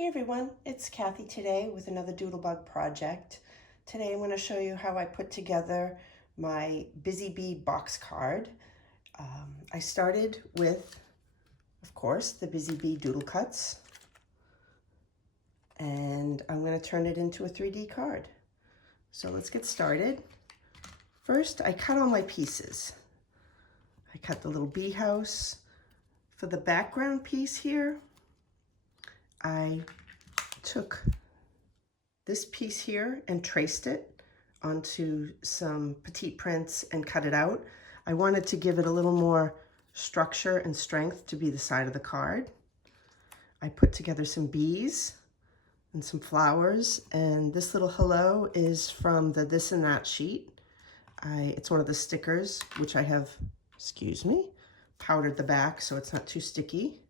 Hey everyone, it's Kathy today with another Doodlebug project. Today I'm going to show you how I put together my Busy Bee box card. I started with, of course, the Busy Bee doodle cuts, and I'm going to turn it into a 3D card. So let's get started. First, I cut all my pieces. I cut the little bee house. For the background piece here, I took this piece here and traced it onto some Petite prints and cut it out. I wanted to give it a little more structure and strength to be the side of the card. I put together some bees and some flowers, and this little hello is from the This and That sheet. It's one of the stickers, which I have, powdered the back so it's not too sticky.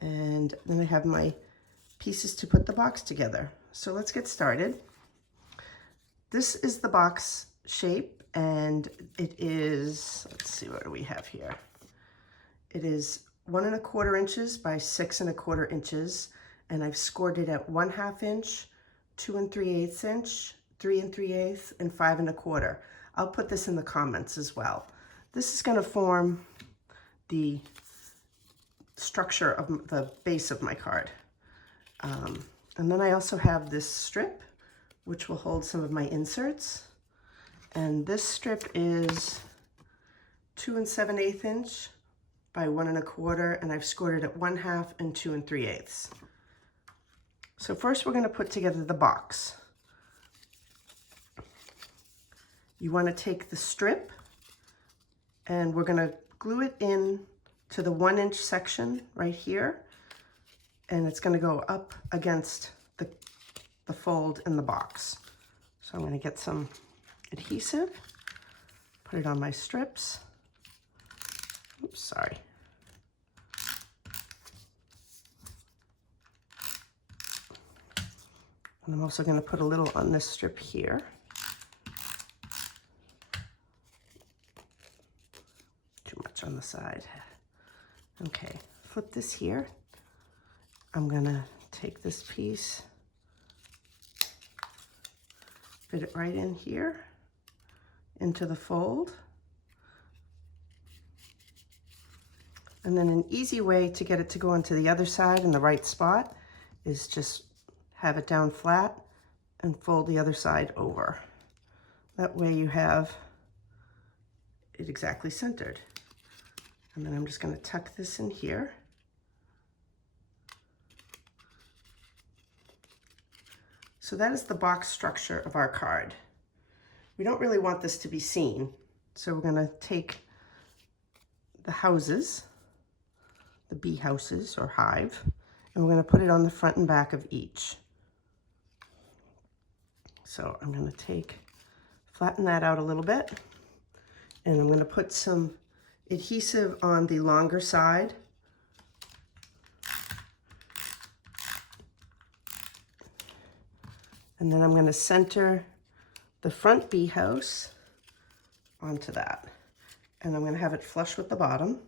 And then I have my pieces to put the box together. So let's get started. This is the box shape, and it is, let's see, what do we have here? It is 1 1/4 inches by 6 1/4 inches, and I've scored it at 1/2 inch, 2 3/8 inch, 3 3/8, and 5 1/4. I'll put this in the comments as well. This is going to form the structure of the base of my card. And then I also have this strip, which will hold some of my inserts. And this strip is 2 7/8 inch by 1 1/4, and I've scored it at 1/2 and 2 3/8. So first we're going to put together the box. You want to take the strip, and we're going to glue it in to the 1 inch section right here, and it's going to go up against the fold in the box. So I'm going to get some adhesive, put it on my strips. Oops, sorry. And I'm also going to put a little on this strip here. Too much on the side. Okay, flip this here. I'm going to take this piece, fit it right in here into the fold. And then an easy way to get it to go onto the other side in the right spot is just have it down flat and fold the other side over. That way you have it exactly centered. And then I'm just going to tuck this in here. So that is the box structure of our card. We don't really want this to be seen, so we're going to take the houses, the bee houses or hive, and we're going to put it on the front and back of each. So I'm going to flatten that out a little bit, and I'm going to put some adhesive on the longer side. And then I'm going to center the front bee house onto that. And I'm going to have it flush with the bottom.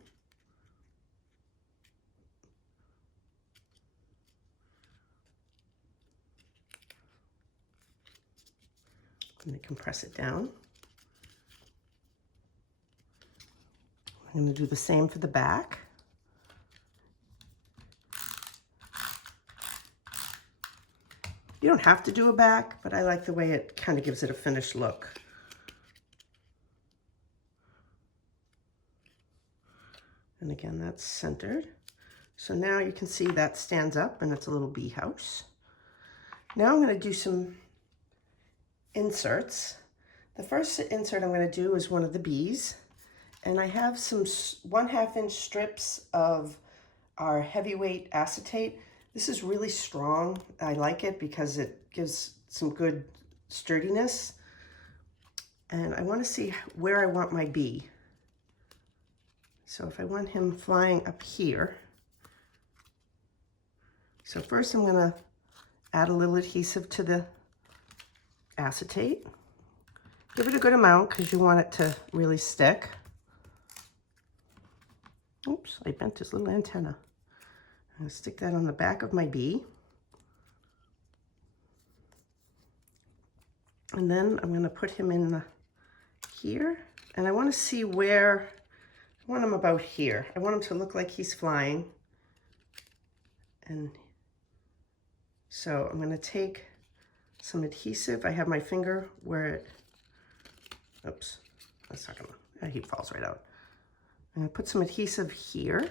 I'm going to compress it down. I'm going to do the same for the back. You don't have to do a back, but I like the way it kind of gives it a finished look. And again, that's centered. So now you can see that stands up and it's a little bee house. Now I'm going to do some inserts. The first insert I'm going to do is one of the bees. And I have some 1/2 inch strips of our heavyweight acetate. This is really strong. I like it because it gives some good sturdiness. And I want to see where I want my bee. So if I want him flying up here. So first I'm going to add a little adhesive to the acetate. Give it a good amount because you want it to really stick. Oops, I bent his little antenna. I'm going to stick that on the back of my bee. And then I'm going to put him in here. And I want to see where, I want him about here. I want him to look like he's flying. And so I'm going to take some adhesive. I have my finger where it, oops, that's not going to, he falls right out. I'm going to put some adhesive here.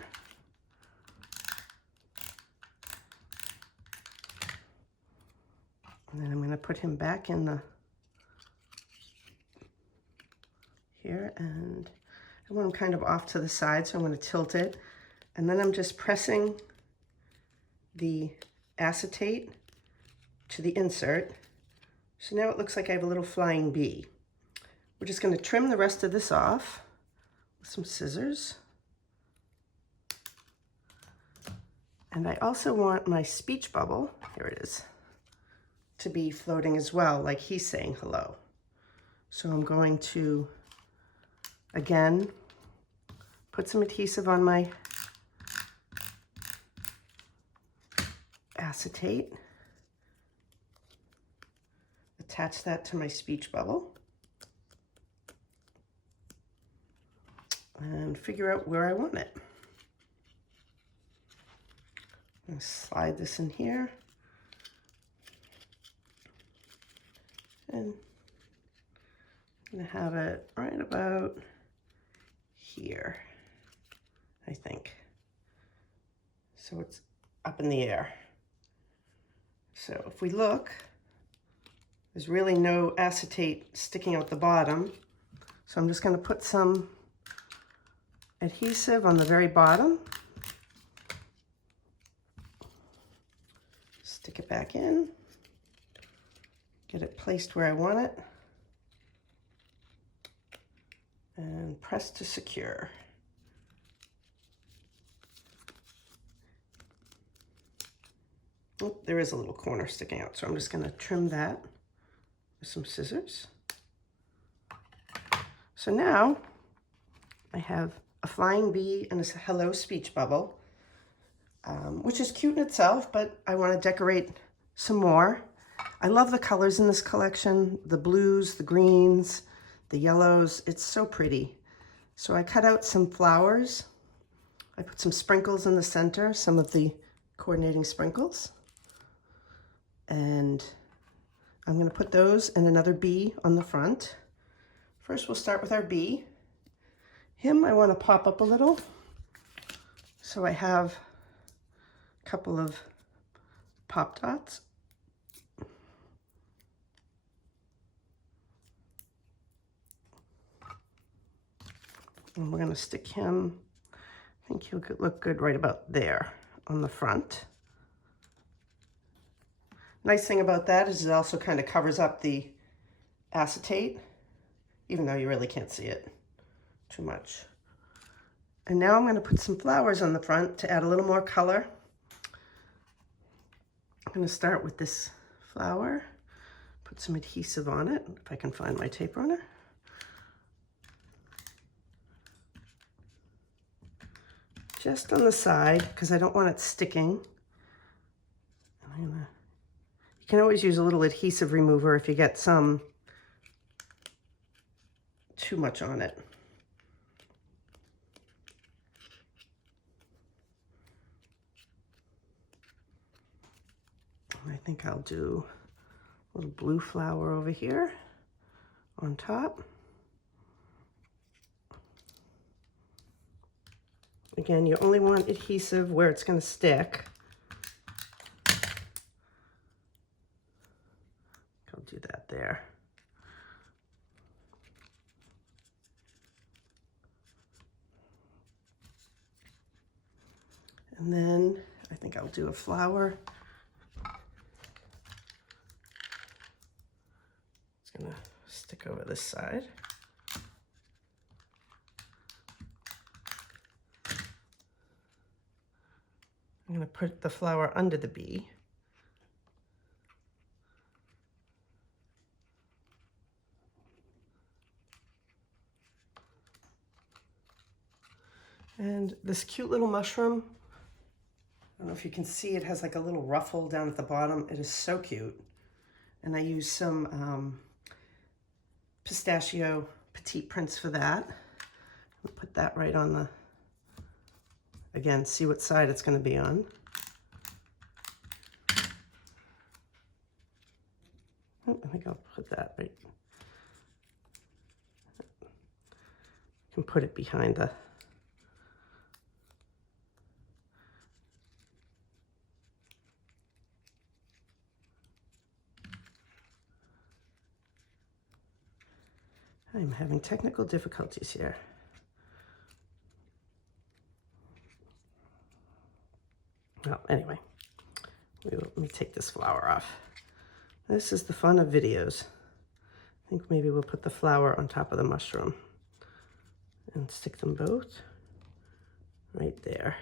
And then I'm going to put him back in the, here, and I want him kind of off to the side, so I'm going to tilt it. And then I'm just pressing the acetate to the insert. So now it looks like I have a little flying bee. We're just going to trim the rest of this off with some scissors. And I also want my speech bubble, here it is, to be floating as well, like he's saying hello. So I'm going to, again, put some adhesive on my acetate, attach that to my speech bubble, and figure out where I want it. I'm going to slide this in here, and I'm going to have it right about here, I think. So it's up in the air. So if we look, there's really no acetate sticking out the bottom. So I'm just going to put some adhesive on the very bottom. Stick it back in. Get it placed where I want it. And press to secure. Oh, there is a little corner sticking out, so I'm just going to trim that with some scissors. So now I have a flying bee and a hello speech bubble, which is cute in itself, but I want to decorate some more. I love the colors in this collection, the blues, the greens, the yellows. It's so pretty. So I cut out some flowers. I put some sprinkles in the center, some of the coordinating sprinkles. And I'm going to put those and another bee on the front. First, we'll start with our bee. Him, I want to pop up a little. So I have a couple of pop dots. And we're going to stick him, I think he'll look good right about there on the front. Nice thing about that is it also kind of covers up the acetate, even though you really can't see it too much. And now I'm going to put some flowers on the front to add a little more color. I'm going to start with this flower, put some adhesive on it, if I can find my tape runner. Just on the side, because I don't want it sticking. You can always use a little adhesive remover if you get some too much on it. I think I'll do a little blue flower over here on top. Again, you only want adhesive where it's going to stick. I'll do that there. And then I think I'll do a flower. It's going to stick over this side. I'm going to put the flower under the bee. And this cute little mushroom, don't know if you can see, it has like a little ruffle down at the bottom. It is so cute. And I use some Pistachio Petite prints for that. I'll put that right on the, again, see what side it's going to be on. Oh, I think I'll put that right. I can put it behind the, I'm having technical difficulties here. Well, anyway, let me take this flower off. This is the fun of videos. I think maybe we'll put the flower on top of the mushroom and stick them both right there.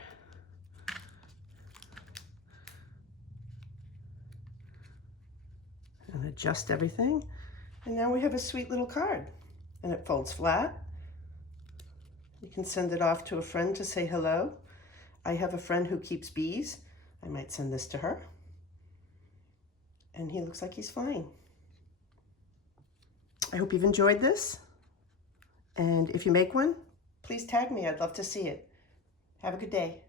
And adjust everything. And now we have a sweet little card. And it folds flat. You can send it off to a friend to say hello. I have a friend who keeps bees. I might send this to her. And he looks like he's flying. I hope you've enjoyed this. And if you make one, please tag me. I'd love to see it. Have a good day.